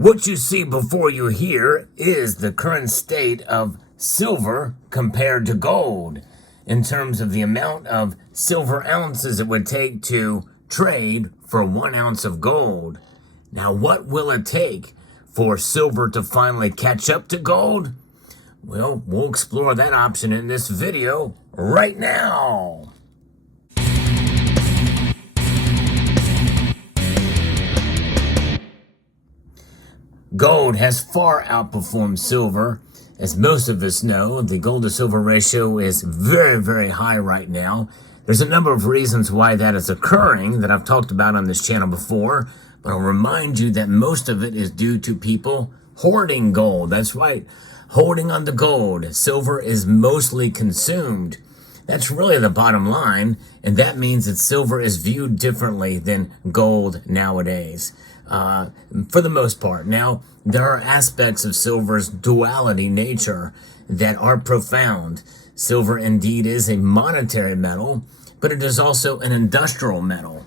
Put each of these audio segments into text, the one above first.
What you see before you here is the current state of silver compared to gold in terms of the amount of silver ounces it would take to trade for 1 ounce of gold. Now, what will it take for silver to finally catch up to gold? Well, we'll explore that option in this video right now. Gold has far outperformed silver. As most of us know, the gold to silver ratio is very, very high right now. There's a number of reasons why that is occurring that I've talked about on this channel before, but I'll remind you that most of it is due to people hoarding gold. That's right, holding on to gold. Silver is mostly consumed. That's really the bottom line, and that means that silver is viewed differently than gold nowadays. For the most part. Now, there are aspects of silver's duality nature that are profound. Silver indeed is a monetary metal, but it is also an industrial metal.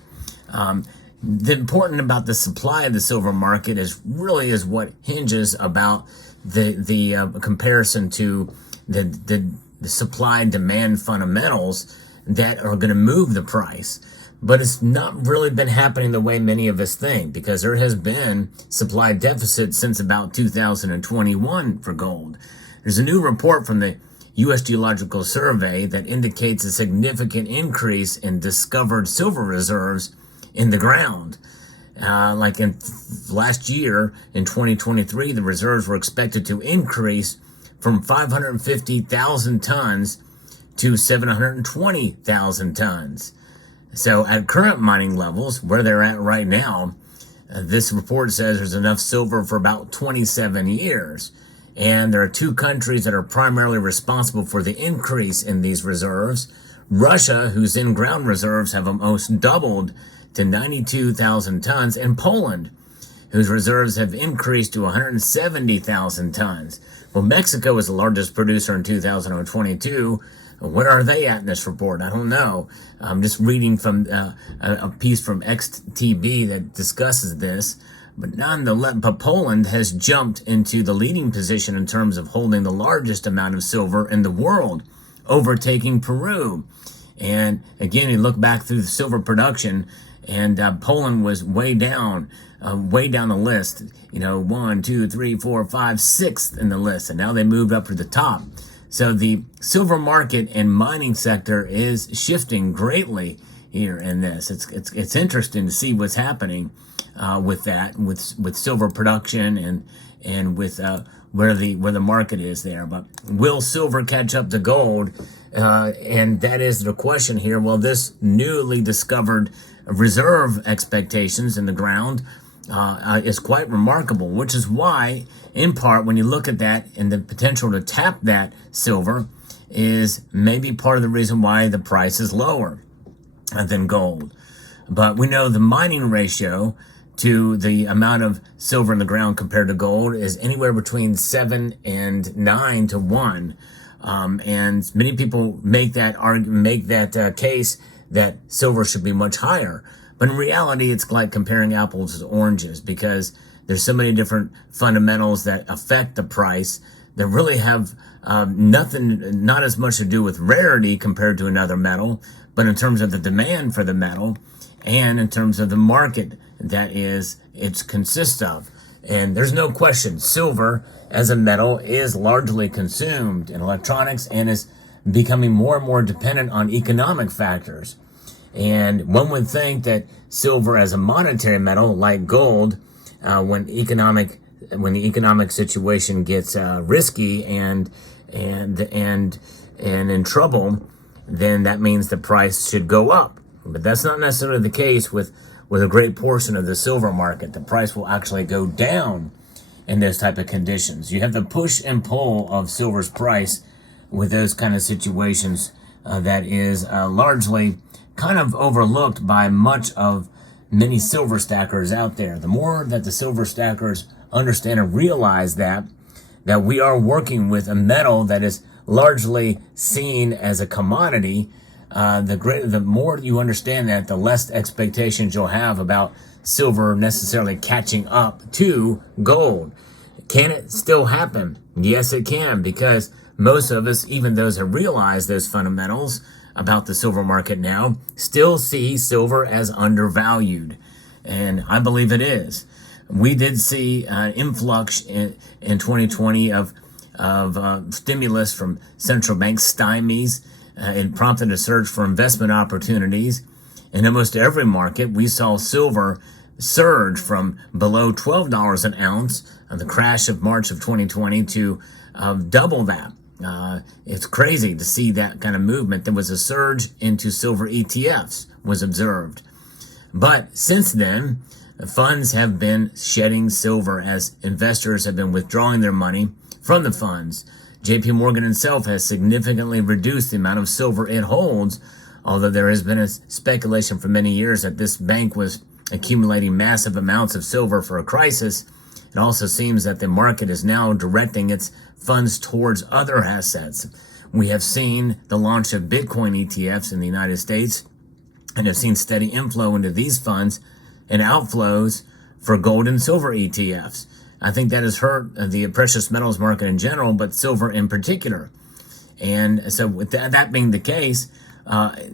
The important about the supply of the silver market is what hinges about the comparison to the supply and demand fundamentals that are going to move the price. But it's not really been happening the way many of us think, because there has been supply deficit since about 2021 for gold. There's a new report from the U.S. Geological Survey that indicates a significant increase in discovered silver reserves in the ground. Like in last year, in 2023, the reserves were expected to increase from 550,000 tons to 720,000 tons. So at current mining levels, where they're at right now, this report says there's enough silver for about 27 years. And there are two countries that are primarily responsible for the increase in these reserves. Russia, whose in-ground reserves have almost doubled to 92,000 tons, and Poland, whose reserves have increased to 170,000 tons. Well, Mexico is the largest producer in 2022. Where are they at in this report? I don't know. I'm just reading from a piece from XTB that discusses this. But nonetheless, Poland has jumped into the leading position in terms of holding the largest amount of silver in the world, overtaking Peru. And again, you look back through the silver production, and Poland was way down the list. 1, 2, 3, 4, 5, 6th in the list, and now they moved up to the top. So the silver market and mining sector is shifting greatly here in this. It's interesting to see what's happening with that, with silver production and with where the market is there. But will silver catch up to gold? And that is the question here. Well, this newly discovered reserve expectations in the ground is quite remarkable, which is why, in part, when you look at that and the potential to tap that silver is maybe part of the reason why the price is lower than gold. But we know the mining ratio to the amount of silver in the ground compared to gold is anywhere between 7 and 9 to 1. And many people make that case that silver should be much higher. But in reality, it's like comparing apples to oranges, because there's so many different fundamentals that affect the price that really have not as much to do with rarity compared to another metal, but in terms of the demand for the metal and in terms of the market that it consists of. And there's no question, silver as a metal is largely consumed in electronics and is becoming more and more dependent on economic factors. And one would think that silver as a monetary metal, like gold, when the economic situation gets risky and in trouble, then that means the price should go up. But that's not necessarily the case with a great portion of the silver market. The price will actually go down in those type of conditions. You have the push and pull of silver's price with those kind of situations that is largely kind of overlooked by many silver stackers out there. The more that the silver stackers understand and realize that we are working with a metal that is largely seen as a commodity, the more you understand that, the less expectations you'll have about silver necessarily catching up to gold. Can it still happen? Yes, it can, because most of us, even those who realize those fundamentals about the silver market now, still see silver as undervalued. And I believe it is. We did see an influx in 2020 of stimulus from central bank stymies. It prompted a surge for investment opportunities. In almost every market, we saw silver surge from below $12 an ounce on the crash of March of 2020 to double that. It's crazy to see that kind of movement. There was a surge into silver ETFs was observed. But since then, the funds have been shedding silver as investors have been withdrawing their money from the funds. JP Morgan itself has significantly reduced the amount of silver it holds, although there has been a speculation for many years that this bank was accumulating massive amounts of silver for a crisis. It also seems that the market is now directing its funds towards other assets. We have seen the launch of Bitcoin ETFs in the United States and have seen steady inflow into these funds and outflows for gold and silver ETFs. I think that has hurt the precious metals market in general, but silver in particular. And so with that being the case,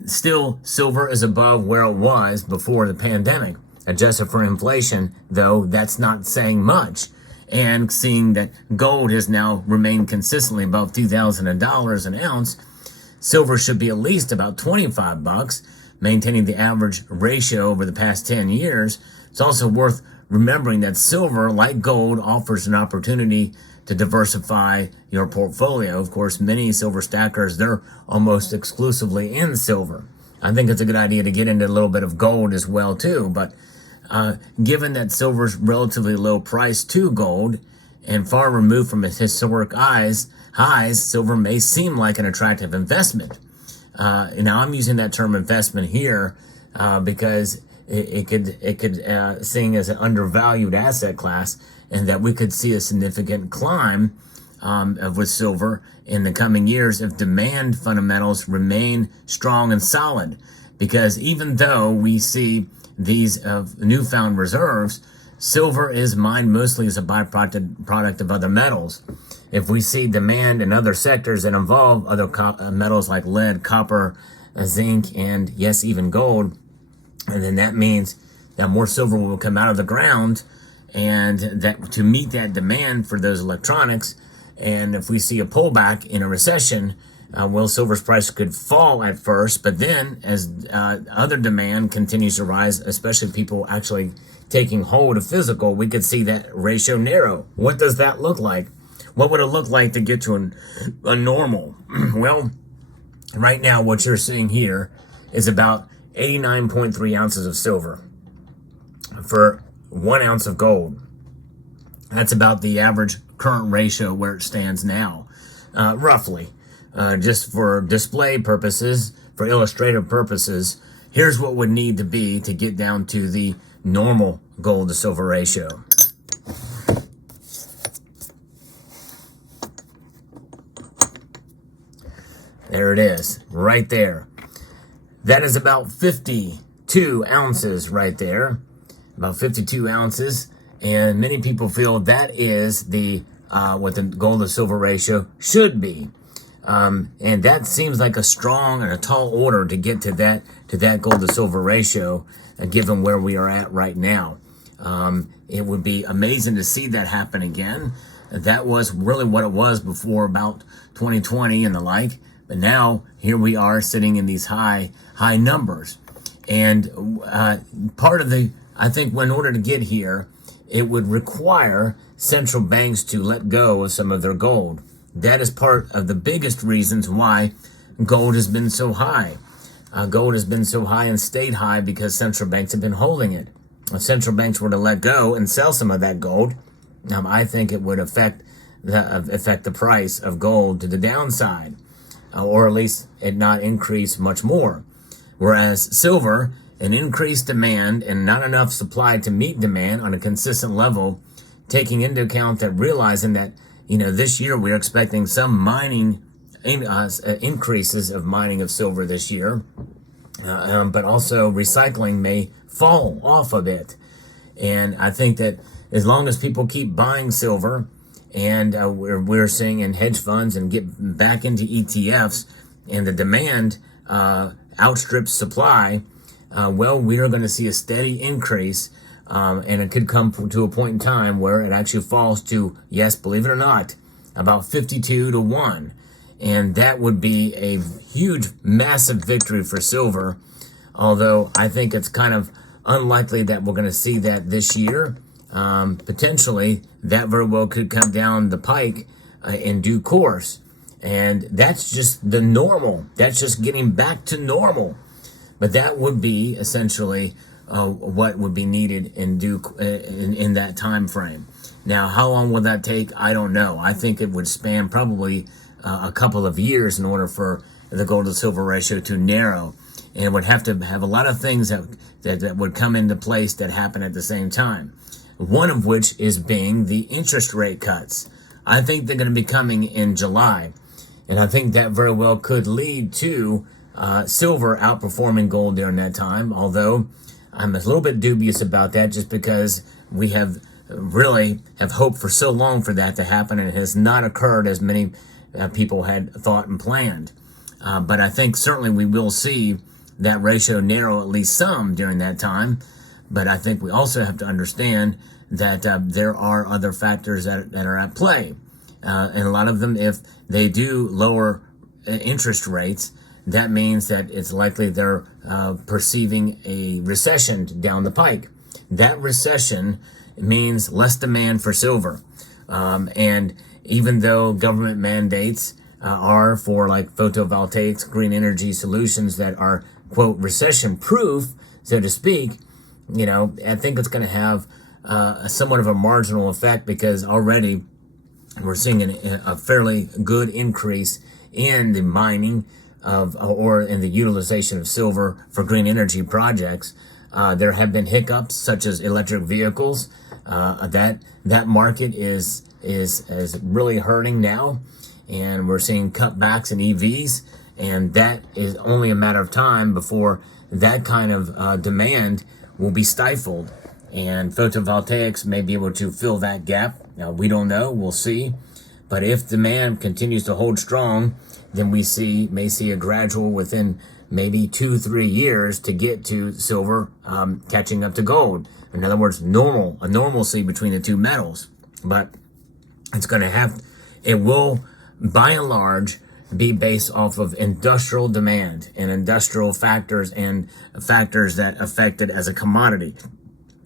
still silver is above where it was before the pandemic. Adjusted for inflation, though, that's not saying much. And seeing that gold has now remained consistently above $2,000 an ounce, silver should be at least about $25, maintaining the average ratio over the past 10 years. It's also worth remembering that silver, like gold, offers an opportunity to diversify your portfolio. Of course, many silver stackers, they're almost exclusively in silver. I think it's a good idea to get into a little bit of gold as well, too. But given that silver's relatively low price to gold and far removed from its historic highs, silver may seem like an attractive investment. Now, I'm using that term investment here because it could sing as an undervalued asset class, and that we could see a significant climb with silver in the coming years if demand fundamentals remain strong and solid. Because even though we see these newfound reserves, silver is mined mostly as a byproduct of other metals. If we see demand in other sectors that involve other metals like lead, copper, zinc, and yes, even gold, and then that means that more silver will come out of the ground, and that to meet that demand for those electronics. And if we see a pullback in a recession, silver's price could fall at first, but then as other demand continues to rise, especially people actually taking hold of physical, we could see that ratio narrow. What does that look like? What would it look like to get to a normal? Well, right now what you're seeing here is about 89.3 ounces of silver for 1 ounce of gold. That's about the average current ratio where it stands now, roughly. Just for display purposes, for illustrative purposes, here's what would need to be to get down to the normal gold to silver ratio. There it is, right there. That is about 52 ounces right there, about 52 ounces. And many people feel that is the what the gold to silver ratio should be. And that seems like a strong and a tall order to get to that gold to silver ratio, given where we are at right now. It would be amazing to see that happen again. That was really what it was before about 2020 and the like. But now here we are sitting in these high numbers. And part of I think in order to get here, it would require central banks to let go of some of their gold. That is part of the biggest reasons why gold has been so high. Gold has been so high and stayed high because central banks have been holding it. If central banks were to let go and sell some of that gold, I think it would affect the price of gold to the downside, or at least it not increase much more. Whereas silver, an increased demand and not enough supply to meet demand on a consistent level, taking into account that realizing that this year we're expecting some mining increases of mining of silver this year, but also recycling may fall off a bit. And I think that as long as people keep buying silver, and we're seeing in hedge funds and get back into ETFs, and the demand outstrips supply, we are going to see a steady increase, and it could come to a point in time where it actually falls to, yes, believe it or not, about 52 to 1. And that would be a huge, massive victory for silver, although I think it's kind of unlikely that we're going to see that this year. Potentially, that very well could come down the pike in due course. And that's just the normal. That's just getting back to normal. But that would be essentially what would be needed in that time frame. Now, how long will that take? I don't know. I think it would span probably a couple of years in order for the gold to silver ratio to narrow. And it would have to have a lot of things that would come into place that happen at the same time. One of which is being the interest rate cuts. I think they're going to be coming in July. And I think that very well could lead to silver outperforming gold during that time. Although I'm a little bit dubious about that, just because we have hoped for so long for that to happen, and it has not occurred as many people had thought and planned. But I think certainly we will see that ratio narrow at least some during that time. But I think we also have to understand that there are other factors that are at play. And a lot of them, if they do lower interest rates, that means that it's likely they're perceiving a recession down the pike. That recession means less demand for silver. And even though government mandates are for like photovoltaics, green energy solutions that are, quote, recession proof, so to speak, I think it's going to have somewhat of a marginal effect, because already we're seeing a fairly good increase in the mining or in the utilization of silver for green energy projects. There have been hiccups such as electric vehicles. That market is really hurting now, and we're seeing cutbacks in EVs, and that is only a matter of time before that kind of demand will be stifled, and photovoltaics may be able to fill that gap. Now, we don't know, we'll see. But if demand continues to hold strong, then we may see a gradual within maybe 2-3 years to get to silver catching up to gold. In other words, a normalcy between the two metals. But it will, by and large, be based off of industrial demand and industrial factors and factors that affect it as a commodity.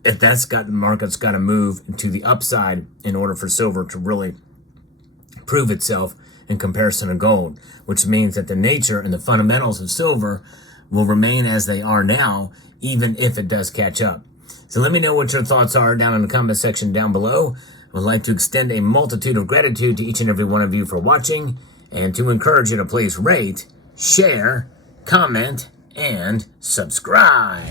If the market's got to move to the upside in order for silver to really prove itself in comparison to gold, which means that the nature and the fundamentals of silver will remain as they are now, even if it does catch up. So let me know what your thoughts are down in the comment section down below. I would like to extend a multitude of gratitude to each and every one of you for watching, and to encourage you to please rate, share, comment, and subscribe.